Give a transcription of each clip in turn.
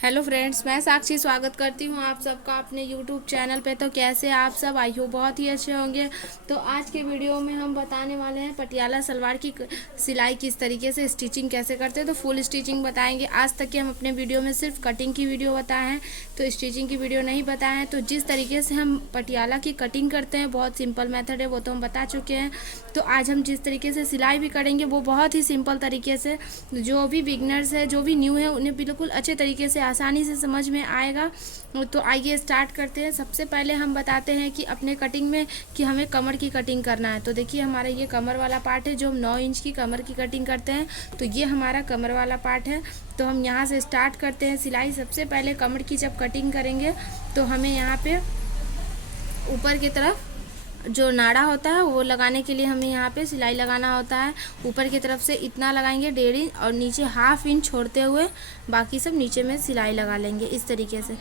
Hello friends, मैं साक्षी स्वागत करती हूँ आप सबका अपने यूट्यूब चैनल पे। तो कैसे आप सब? आई हो बहुत ही अच्छे होंगे। तो आज के वीडियो में हम बताने वाले हैं पटियाला सलवार की सिलाई किस तरीके से, स्टिचिंग कैसे करते हैं। तो फुल स्टिचिंग बताएंगे। आज तक के हम अपने वीडियो में सिर्फ कटिंग की वीडियो बताए हैं, तो स्टिचिंग की वीडियो नहीं बताए हैं। तो जिस तरीके से हम पटियाला की कटिंग करते हैं बहुत सिंपल मेथड है, वो तो हम बता चुके हैं। तो आज हम जिस तरीके से सिलाई भी करेंगे वो बहुत ही सिंपल तरीके से, जो भी बिगनर्स है, जो भी न्यू है, उन्हें बिल्कुल अच्छे तरीके से आसानी से समझ में आएगा। तो आइए स्टार्ट करते हैं। सबसे पहले हम बताते हैं कि अपने कटिंग में कि हमें कमर की कटिंग करना है। तो देखिए हमारा ये कमर वाला पार्ट है, जो हम 9 इंच की कमर की कटिंग करते हैं। तो ये हमारा कमर वाला पार्ट है। तो हम यहाँ से स्टार्ट करते हैं सिलाई। सबसे पहले कमर की जब कटिंग करेंगे तो हमें यहाँ पे ऊपर की तरफ जो नाड़ा होता है वो लगाने के लिए हमें यहाँ पे सिलाई लगाना होता है। ऊपर की तरफ से इतना लगाएंगे 1.5 इंच, और नीचे 1/2 इंच छोड़ते हुए बाकी सब नीचे में सिलाई लगा लेंगे इस तरीके से।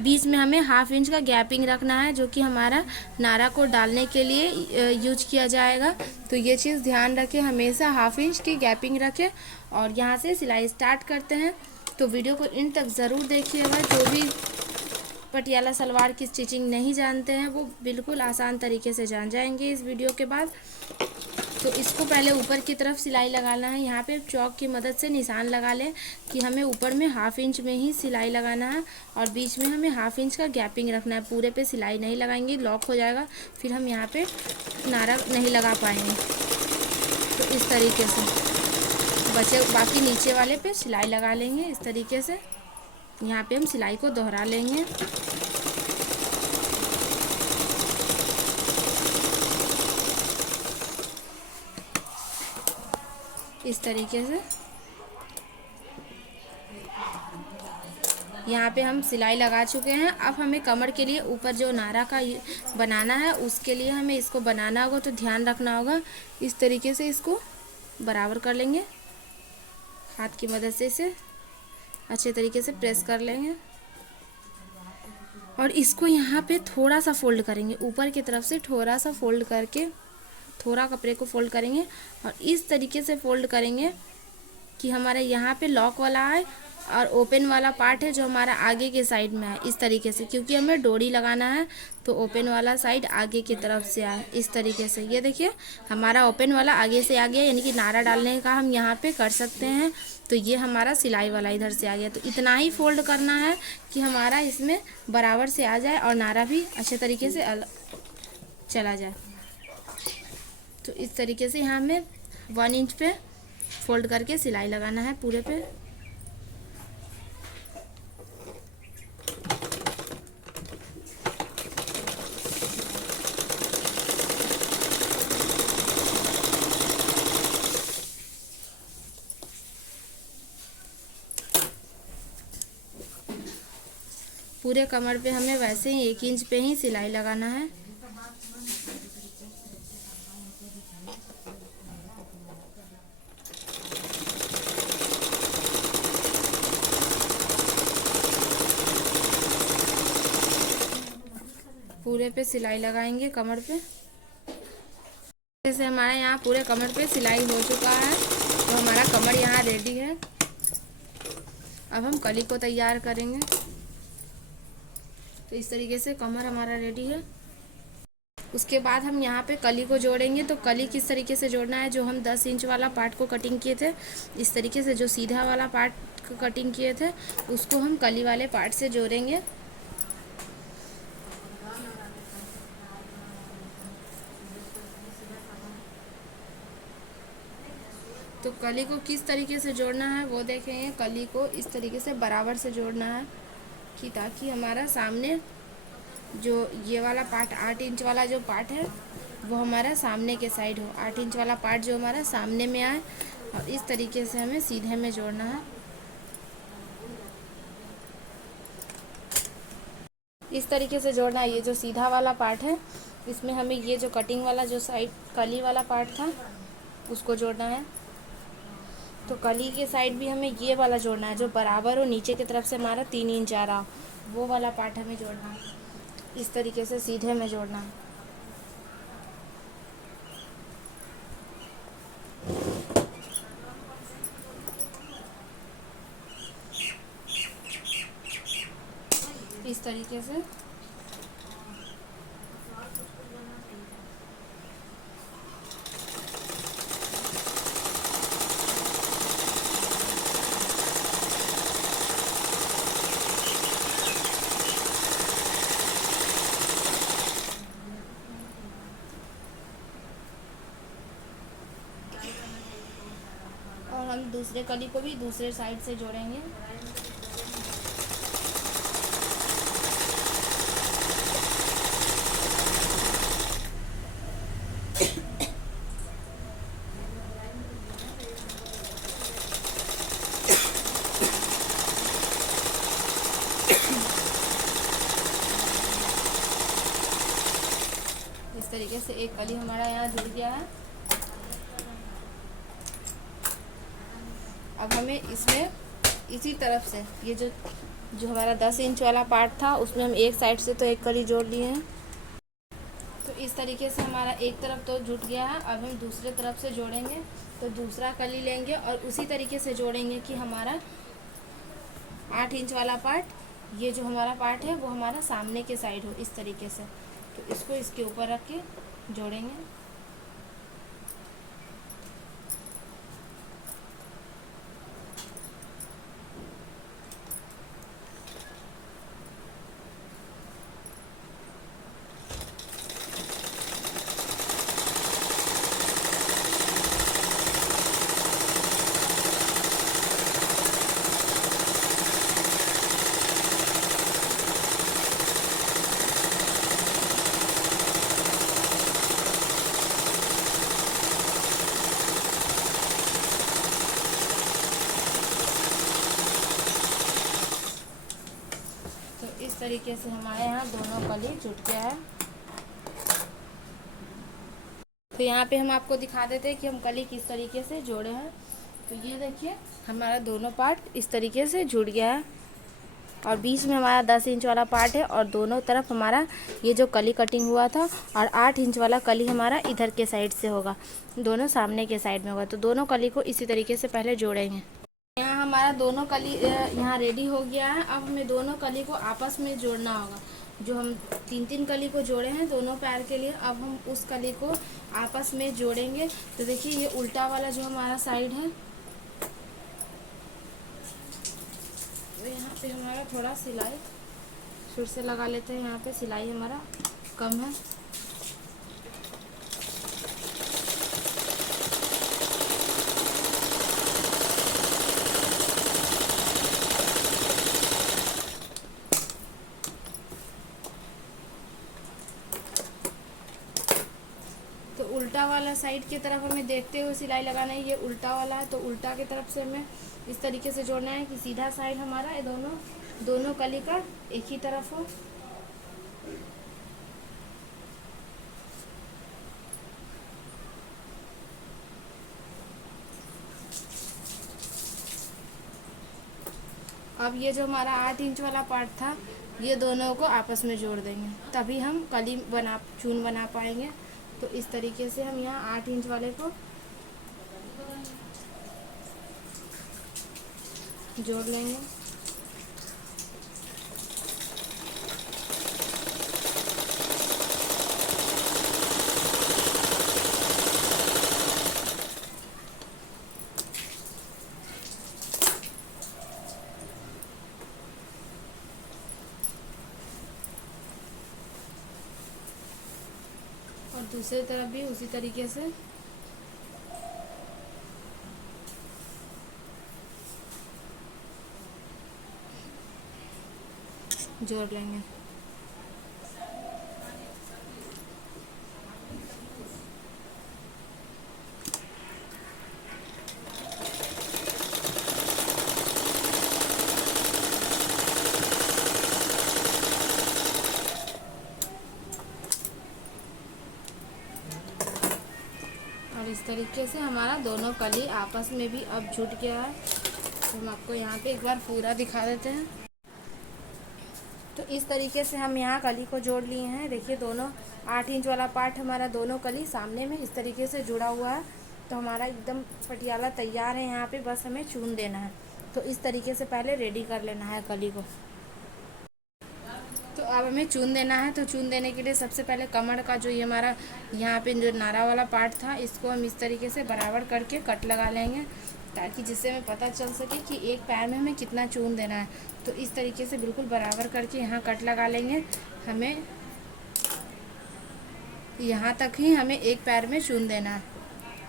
बीच में हमें 1/2 इंच का गैपिंग रखना है, जो कि हमारा नाड़ा को डालने के लिए यूज किया जाएगा। तो ये चीज़ ध्यान रखें, हमेशा 1/2 इंच की गैपिंग रखें। और यहाँ से सिलाई स्टार्ट करते हैं। तो वीडियो को इन तक ज़रूर देखिएगा। जो भी पटियाला सलवार की स्टिचिंग नहीं जानते हैं वो बिल्कुल आसान तरीके से जान जाएंगे इस वीडियो के बाद। तो इसको पहले ऊपर की तरफ सिलाई लगाना है। यहाँ पे चौक की मदद से निशान लगा लें कि हमें ऊपर में 1/2 इंच में ही सिलाई लगाना है, और बीच में हमें 1/2 इंच का गैपिंग रखना है। पूरे पे सिलाई नहीं लगाएंगे, लॉक हो जाएगा, फिर हम यहाँ पे नारा नहीं लगा पाएंगे। तो इस तरीके से बाकी नीचे वाले पे सिलाई लगा लेंगे इस तरीके से। यहाँ पे हम सिलाई को दोहरा लेंगे। इस तरीके से यहाँ पे हम सिलाई लगा चुके हैं। अब हमें कमर के लिए ऊपर जो नारा का बनाना है उसके लिए हमें इसको बनाना होगा। तो ध्यान रखना होगा, इस तरीके से इसको बराबर कर लेंगे। हाथ की मदद से इसे अच्छे तरीके से प्रेस कर लेंगे, और इसको यहाँ पे थोड़ा सा फोल्ड करेंगे। ऊपर की तरफ से थोड़ा सा फोल्ड करके, थोड़ा कपड़े को फोल्ड करेंगे और इस तरीके से फोल्ड करेंगे कि हमारे यहाँ पे लॉक वाला है और ओपन वाला पार्ट है जो हमारा आगे के साइड में है। इस तरीके से, क्योंकि हमें डोरी लगाना है तो ओपन वाला साइड आगे की तरफ से आए इस तरीके से। ये देखिए हमारा ओपन वाला आगे से आ गया, यानी कि नारा डालने का हम यहाँ पे कर सकते हैं। तो ये हमारा सिलाई वाला इधर से आ गया। तो इतना ही फोल्ड करना है कि हमारा इसमें बराबर से आ जाए और नारा भी अच्छे तरीके से चला जाए। तो इस तरीके से यहाँ हमें 1 इंच पे फोल्ड करके सिलाई लगाना है पूरे पे। पूरे कमर पे हमें वैसे ही 1 इंच पे ही सिलाई लगाना है। पूरे पे सिलाई लगाएंगे कमर पे। जैसे हमारा यहाँ पूरे कमर पे सिलाई हो चुका है, तो हमारा कमर यहाँ रेडी है। अब हम कली को तैयार करेंगे। तो इस तरीके से कमर हमारा रेडी है। उसके बाद हम यहाँ पे कली को जोड़ेंगे। तो कली किस तरीके से जोड़ना है, जो हम 10 इंच वाला पार्ट को कटिंग किए थे, इस तरीके से जो सीधा वाला पार्ट को कटिंग किए थे उसको हम कली वाले पार्ट से जोड़ेंगे। तो कली को किस तरीके से जोड़ना है वो देखेंगे। कली को इस तरीके से बराबर से जोड़ना है कि ताकि हमारा सामने जो ये वाला पार्ट 8 इंच वाला जो पार्ट है वो हमारा सामने के साइड हो। 8 इंच वाला पार्ट जो हमारा सामने में आए, और इस तरीके से हमें सीधे में जोड़ना है। इस तरीके से जोड़ना है। ये जो सीधा वाला पार्ट है इसमें हमें ये जो कटिंग वाला जो साइड कली वाला पार्ट था उसको जोड़ना है। तो कली के साइड भी हमें ये वाला जोड़ना है, जो बराबर हो, नीचे की तरफ से हमारा 3 इंच आ रहा, वो वाला पार्ट हमें जोड़ना है। इस तरीके से सीधे में जोड़ना है। इस तरीके से। और हम दूसरे कली को भी दूसरे साइड से जोड़ेंगे। इस तरीके से एक कली हमारा यहाँ जुड़ गया है। अब हमें इसमें इसी तरफ से ये जो जो हमारा 10 इंच वाला पार्ट था उसमें हम एक साइड से तो एक कली जोड़ लिए हैं। तो इस तरीके से हमारा एक तरफ तो जुट गया है। अब हम दूसरे तरफ से जोड़ेंगे, तो दूसरा कली लेंगे और उसी तरीके से जोड़ेंगे कि हमारा 8 इंच वाला पार्ट, ये जो हमारा पार्ट है वो हमारा सामने के साइड हो, इस तरीके से। तो इसको इसके ऊपर रख के जोड़ेंगे। इस तरीके से हमारे यहाँ दोनों कली जुट गया है। तो यहाँ पे हम आपको दिखा देते हैं कि हम कली किस तरीके से जोड़े हैं। तो ये देखिए हमारा दोनों पार्ट इस तरीके से जुड़ गया है और बीच में हमारा 10 इंच वाला पार्ट है और दोनों तरफ हमारा ये जो कली कटिंग हुआ था और 8 इंच वाला कली हमारा इधर के साइड से होगा, दोनों सामने के साइड में होगा। तो दोनों कली को इसी तरीके से पहले जोड़ेंगे। यहाँ हमारा दोनों कली यहाँ रेडी हो गया है। अब हमें दोनों कली को आपस में जोड़ना होगा। जो हम 3-3 कली को जोड़े हैं दोनों पैर के लिए, अब हम उस कली को आपस में जोड़ेंगे। तो देखिए ये उल्टा वाला जो हमारा साइड है, तो यहाँ पे हमारा थोड़ा सिलाई फिर से लगा लेते हैं। यहाँ पे सिलाई हमारा कम है। तो उल्टा वाला साइड की तरफ हमें देखते हुए सिलाई लगाना है। ये उल्टा वाला है तो उल्टा की तरफ से हमें इस तरीके से जोड़ना है कि सीधा साइड हमारा ये दोनों कली का एक ही तरफ हो। अब ये जो हमारा 8 इंच वाला पार्ट था ये दोनों को आपस में जोड़ देंगे, तभी हम कली चून बना पाएंगे। तो इस तरीके से हम यहाँ 8 इंच वाले को जोड़ लेंगे। और दूसरी तरफ भी उसी तरीके से जोड़ लेंगे। और इस तरीके से हमारा दोनों कली आपस में भी अब जुट गया है। तो हम आपको यहाँ पे एक बार पूरा दिखा देते हैं। तो इस तरीके से हम यहाँ कली को जोड़ लिए हैं। देखिए दोनों 8 इंच वाला पार्ट हमारा दोनों कली सामने में इस तरीके से जुड़ा हुआ है। तो हमारा एकदम पटियाला तैयार है। यहाँ पे बस हमें चून देना है। तो इस तरीके से पहले रेडी कर लेना है कली को। अब हमें चून देना है। तो चून देने के लिए सबसे पहले कमर का जो ये हमारा यहाँ पे जो नारा वाला पार्ट था, इसको हम इस तरीके से बराबर करके कट लगा लेंगे, ताकि जिससे हमें पता चल सके कि एक पैर में हमें कितना चून देना है। तो इस तरीके से बिल्कुल बराबर करके यहाँ कट लगा लेंगे। हमें यहाँ तक ही हमें एक पैर में चून देना है।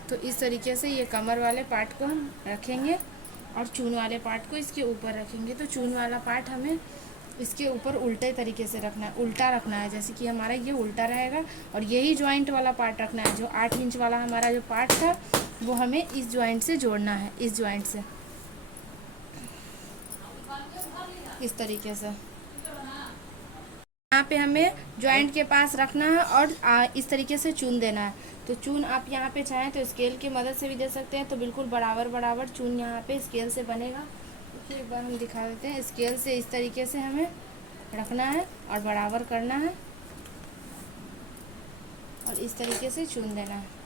तो इस तरीके से ये कमर वाले पार्ट को हम रखेंगे और चून वाले पार्ट को इसके ऊपर रखेंगे। तो चून वाला पार्ट हमें इसके ऊपर उल्टे तरीके से रखना है, उल्टा रखना है, जैसे कि हमारा ये उल्टा रहेगा। और यही जॉइंट वाला पार्ट रखना है, जो 8 इंच वाला हमारा जो पार्ट था वो हमें इस जॉइंट से जोड़ना है, इस जॉइंट से इस तरीके से यहाँ पे हमें जॉइंट के पास रखना है और इस तरीके से चून देना है। तो चून आप यहाँ पे चाहें तो स्केल की मदद से भी दे सकते हैं। तो बिल्कुल बराबर बराबर चून यहाँ पे स्केल से बनेगा। तो एक बार हम दिखा देते हैं। स्केल से इस तरीके से हमें रखना है और बराबर करना है और इस तरीके से चून देना है।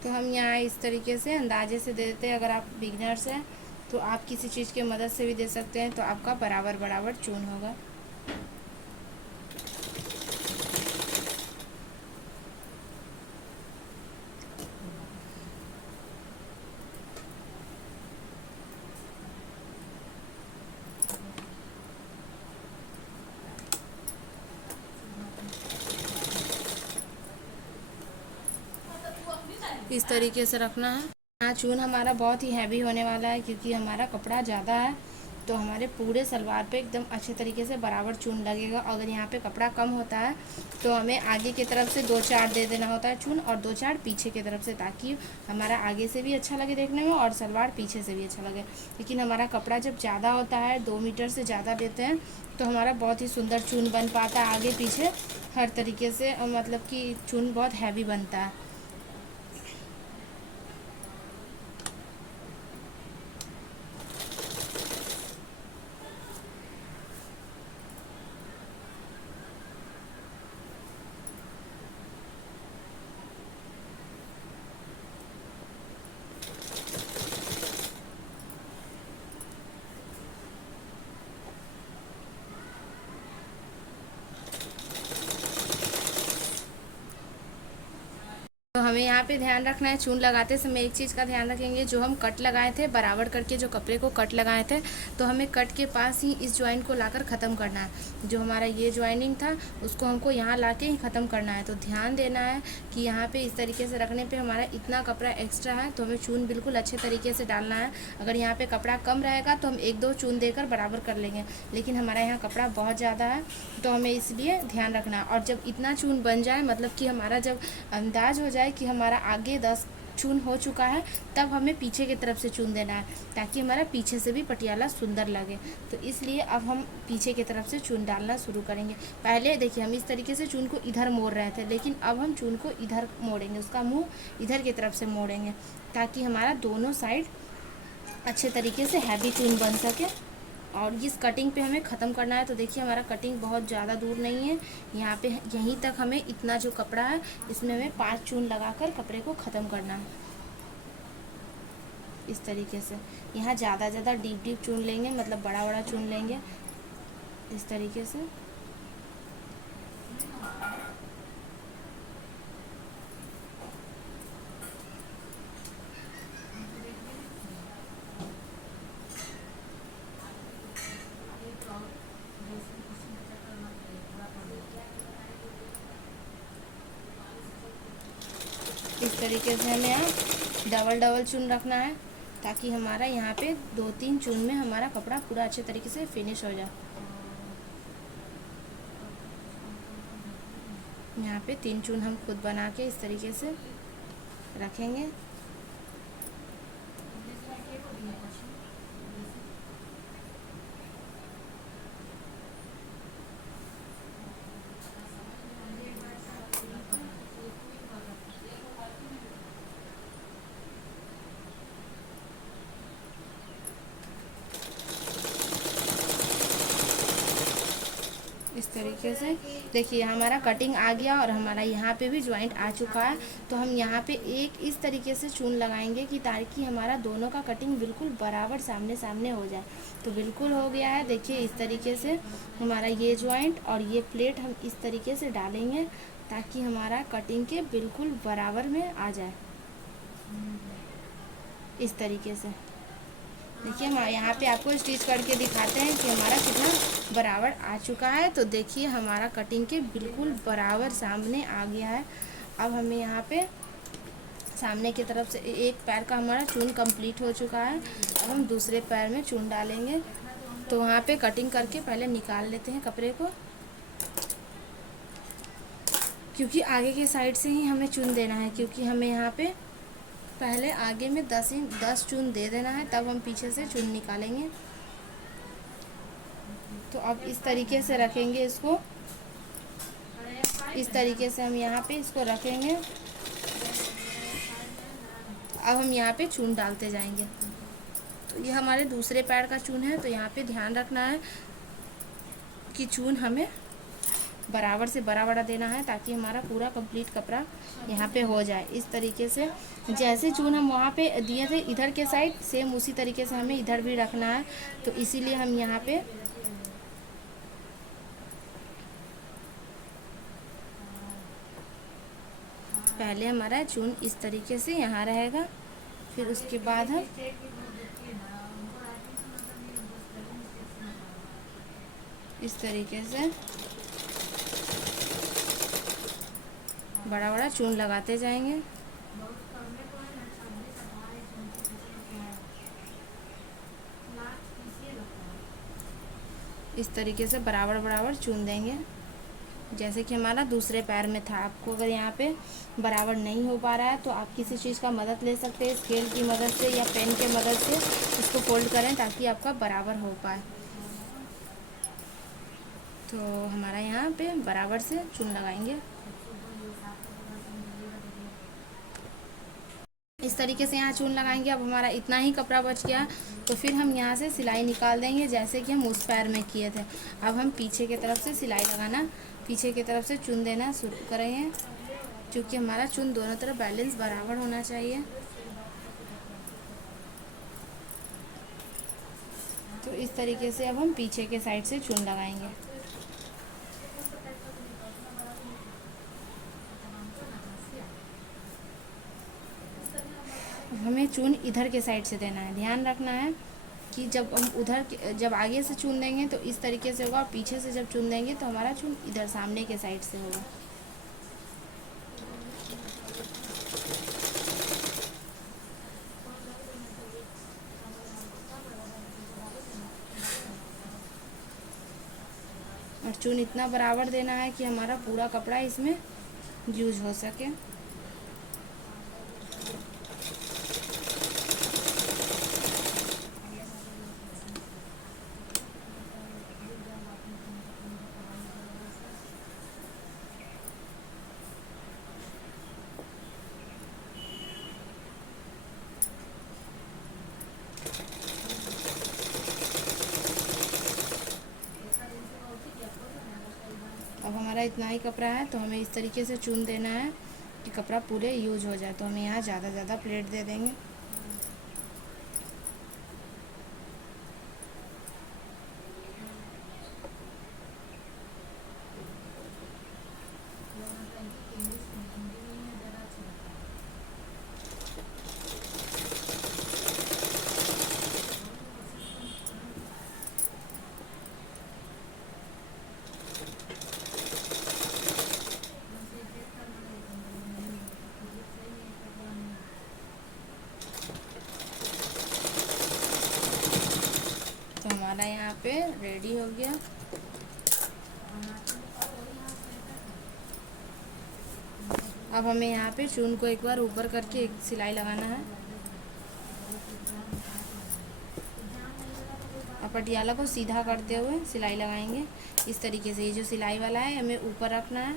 तो हम यहाँ इस तरीके से अंदाजे से दे देते हैं। अगर आप बिगनर्स हैं तो आप किसी चीज़ की मदद से भी दे सकते हैं, तो आपका बराबर बराबर चून होगा। इस तरीके से रखना है। यहाँ चून हमारा बहुत ही हैवी होने वाला है, क्योंकि हमारा कपड़ा ज़्यादा है। तो हमारे पूरे सलवार पे एकदम अच्छे तरीके से बराबर चून लगेगा। अगर यहाँ पे कपड़ा कम होता है तो हमें आगे की तरफ से 2-4 दे देना होता है चून, और 2-4 पीछे की तरफ से, ताकि हमारा आगे से भी अच्छा लगे देखने में और सलवार पीछे से भी अच्छा लगे। लेकिन हमारा कपड़ा जब ज़्यादा होता है, 2 मीटर से ज़्यादा देते हैं, तो हमारा बहुत ही सुंदर चून बन पाता है आगे पीछे हर तरीके से। मतलब कि चून बहुत हैवी बनता है। तो हमें यहाँ पे ध्यान रखना है, चून लगाते समय एक चीज़ का ध्यान रखेंगे। जो हम कट लगाए थे बराबर करके, जो कपड़े को कट लगाए थे, तो हमें कट के पास ही इस जॉइंट को लाकर ख़त्म करना है। जो हमारा ये जॉइनिंग था उसको हमको यहाँ लाके ही ख़त्म करना है। तो ध्यान देना है कि यहाँ पे इस तरीके से रखने पे हमारा इतना कपड़ा एक्स्ट्रा है, तो हमें चून बिल्कुल अच्छे तरीके से डालना है। अगर यहाँ पे कपड़ा कम रहेगा तो हम 1-2 चून देकर बराबर कर लेंगे, लेकिन हमारा यहाँ कपड़ा बहुत ज़्यादा है, तो हमें इसलिए ध्यान रखना है। और जब इतना चून बन जाए, मतलब कि हमारा जब अंदाज़ हो जाए कि हमारा आगे 10 चून हो चुका है, तब हमें पीछे की तरफ से चून देना है, ताकि हमारा पीछे से भी पटियाला सुंदर लगे। तो इसलिए अब हम पीछे की तरफ से चून डालना शुरू करेंगे। पहले देखिए हम इस तरीके से चून को इधर मोड़ रहे थे, लेकिन अब हम चून को इधर मोड़ेंगे, उसका मुंह इधर की तरफ से मोड़ेंगे, ताकि हमारा दोनों साइड अच्छे तरीके से हैवी चून बन सके। और इस कटिंग पे हमें ख़त्म करना है। तो देखिए हमारा कटिंग बहुत ज़्यादा दूर नहीं है, यहाँ पे यहीं तक हमें इतना जो कपड़ा है इसमें हमें 5 चून लगाकर कपड़े को ख़त्म करना है। इस तरीके से यहाँ ज़्यादा डीप डीप चून लेंगे, मतलब बड़ा बड़ा चून लेंगे इस तरीके से। इस तरीके से हमें यहाँ डबल चून रखना है, ताकि हमारा यहाँ पे 2-3 चून में हमारा कपड़ा पूरा अच्छे तरीके से फिनिश हो जाए। यहाँ पे 3 चून हम खुद बना के इस तरीके से रखेंगे। इस तरीके से देखिए हमारा कटिंग आ गया और हमारा यहाँ पे भी जॉइंट आ चुका है। तो हम यहाँ पे एक इस तरीके से चून लगाएंगे कि ताकि हमारा दोनों का कटिंग बिल्कुल बराबर सामने सामने हो जाए। तो बिल्कुल हो गया है, देखिए इस तरीके से हमारा ये जॉइंट और ये प्लेट हम इस तरीके से डालेंगे ताकि हमारा कटिंग के बिल्कुल बराबर में आ जाए। इस तरीके से देखिए हम यहाँ पे आपको स्टिच करके दिखाते हैं कि हमारा कितना बराबर आ चुका है। तो देखिए हमारा कटिंग के बिल्कुल बराबर सामने आ गया है। अब हमें यहाँ पे सामने की तरफ से एक पैर का हमारा चून कंप्लीट हो चुका है। अब हम दूसरे पैर में चून डालेंगे। तो वहाँ पे कटिंग करके पहले निकाल लेते हैं कपड़े को, क्योंकि आगे के साइड से ही हमें चून देना है, क्योंकि हमें यहाँ पे पहले आगे में 10 चून दे देना है, तब हम पीछे से चून निकालेंगे। तो अब इस तरीके से रखेंगे इसको, इस तरीके से हम यहाँ पे इसको रखेंगे। अब हम यहाँ पे चून डालते जाएंगे। तो ये हमारे दूसरे पैर का चून है, तो यहाँ पे ध्यान रखना है कि चून हमें बराबर से बड़ा बड़ा देना है ताकि हमारा पूरा कंप्लीट कपड़ा यहाँ पे हो जाए। इस तरीके से जैसे चून हम वहाँ पे दिए थे इधर के साइड, सेम उसी तरीके से हमें इधर भी रखना है। तो इसीलिए हम यहाँ पे पहले हमारा चून इस तरीके से यहाँ रहेगा, फिर उसके बाद हम इस तरीके से बड़ा बड़ा चून लगाते जाएंगे। इस तरीके से बराबर बराबर चून देंगे, जैसे कि हमारा दूसरे पैर में था। आपको अगर यहाँ पे बराबर नहीं हो पा रहा है तो आप किसी चीज़ का मदद ले सकते हैं, स्केल की मदद से या पेन के मदद से इसको फोल्ड करें ताकि आपका बराबर हो पाए। तो हमारा यहाँ पे बराबर से चून लगाएंगे। इस तरीके से यहाँ चून लगाएंगे। अब हमारा इतना ही कपड़ा बच गया, तो फिर हम यहाँ से सिलाई निकाल देंगे जैसे कि हम उस पैर में किए थे। अब हम पीछे की तरफ से सिलाई लगाना, पीछे की तरफ से चून देना शुरू करेंगे, क्योंकि हमारा चून दोनों तरफ बैलेंस बराबर होना चाहिए। तो इस तरीके से अब हम पीछे के साइड से चून लगाएंगे। हमें चून इधर के साइड से देना है। ध्यान रखना है कि जब हम जब आगे से चून देंगे तो इस तरीके से होगा, और पीछे से जब चून देंगे तो हमारा चून इधर सामने के साइड से होगा। और चून इतना बराबर देना है कि हमारा पूरा कपड़ा इसमें यूज हो सके। अब हमारा इतना ही कपड़ा है, तो हमें इस तरीके से चून देना है कि कपड़ा पूरे यूज हो जाए। तो हमें यहाँ ज़्यादा प्लेट दे देंगे। तो हमारा यहाँ पे रेडी हो गया। अब हमें यहाँ पे चून को एक बार ऊपर करके एक सिलाई लगाना है। और पटियाला को सीधा करते हुए सिलाई लगाएंगे इस तरीके से। ये जो सिलाई वाला है हमें ऊपर रखना है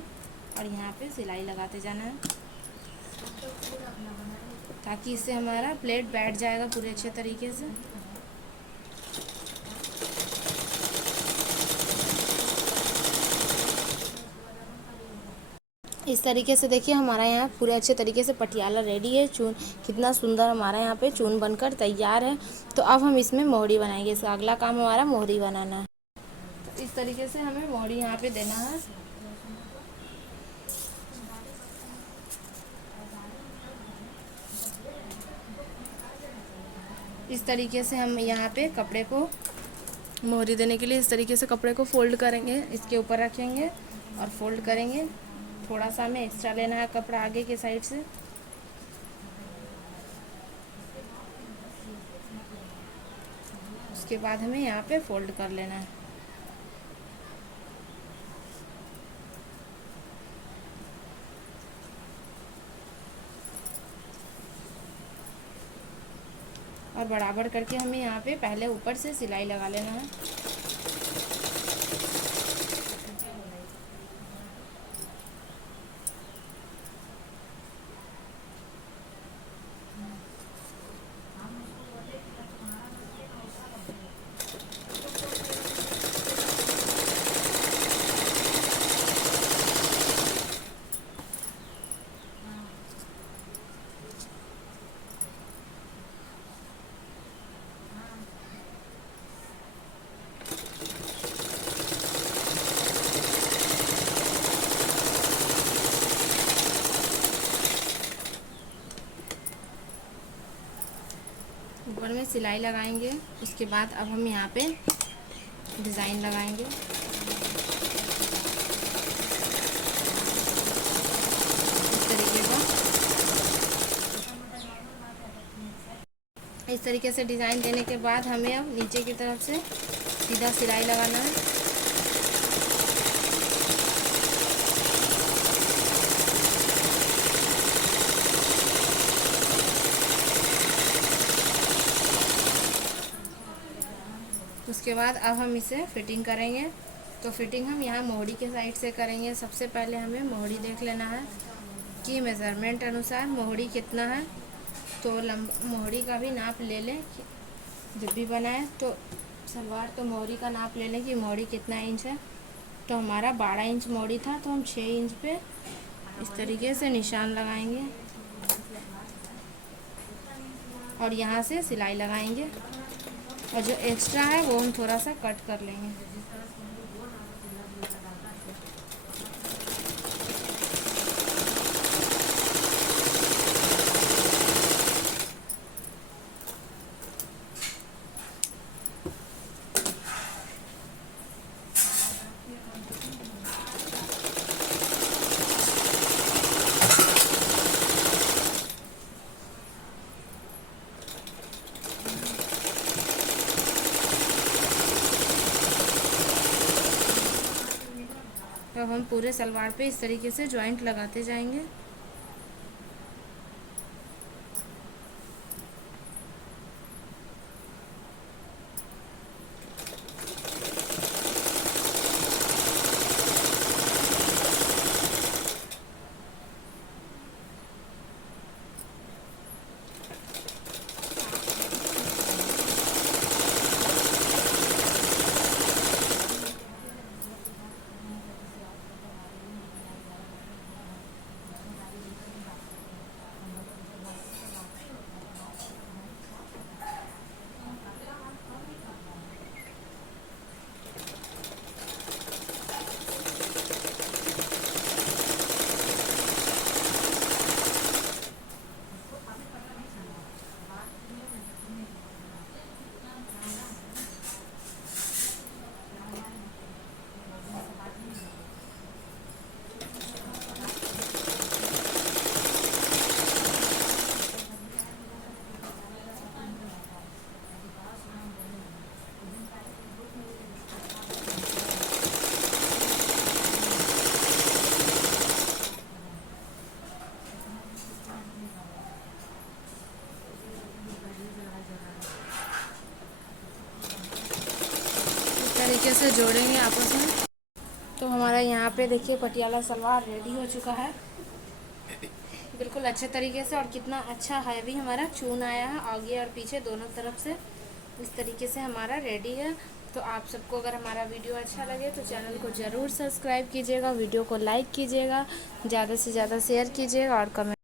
और यहाँ पे सिलाई लगाते जाना है, ताकि इससे हमारा प्लेट बैठ जाएगा पूरे अच्छे तरीके से। इस तरीके से देखिए हमारा यहाँ पूरे अच्छे तरीके से पटियाला रेडी है। चून कितना सुंदर हमारा यहाँ पे चून बनकर तैयार है। तो अब हम इसमें मोहरी बनाएंगे। इसका अगला काम हमारा मोहरी बनाना है। तो इस तरीके से हमें मोहरी यहाँ पे देना है। इस तरीके से हम यहाँ पे कपड़े को मोहरी देने के लिए इस तरीके से कपड़े को फोल्ड करेंगे, इसके ऊपर रखेंगे और फोल्ड करेंगे। थोड़ा सा हमें एक्स्ट्रा लेना है कपड़ा आगे के साइड से। उसके बाद हमें यहाँ पे फोल्ड कर लेना है। और बराबर करके हमें यहाँ पे पहले ऊपर से सिलाई लगा लेना है। ऊपर में सिलाई लगाएंगे। उसके बाद अब हम यहाँ पे डिज़ाइन लगाएंगे। इस तरीके से डिज़ाइन देने के बाद हमें अब नीचे की तरफ से सीधा सिलाई लगाना है। उसके बाद अब हम इसे फिटिंग करेंगे। तो फिटिंग हम यहाँ मोहरी के साइड से करेंगे। सबसे पहले हमें मोहरी देख लेना है कि मेज़रमेंट अनुसार मोहरी कितना है। तो मोहरी का भी नाप ले लें। जब भी बनाए तो सलवार तो मोहरी का नाप ले लें कि मोहरी कितना इंच है। तो हमारा 12 इंच मोहरी था, तो हम 6 इंच पे इस तरीके से निशान लगाएंगे और यहाँ से सिलाई लगाएंगे। और जो एक्स्ट्रा है वो हम थोड़ा सा कट कर लेंगे। तो हम पूरे सलवार पे इस तरीके से जॉइंट लगाते जाएंगे। तरीके से जोड़ेंगे आपस में। तो हमारा यहाँ पे देखिए पटियाला सलवार रेडी हो चुका है बिल्कुल अच्छे तरीके से। और कितना अच्छा हैवी हमारा चून आया है आगे और पीछे दोनों तरफ से। इस तरीके से हमारा रेडी है। तो आप सबको अगर हमारा वीडियो अच्छा लगे तो चैनल को ज़रूर सब्सक्राइब कीजिएगा, वीडियो को लाइक कीजिएगा, ज़्यादा से ज़्यादा शेयर कीजिएगा और कमेंट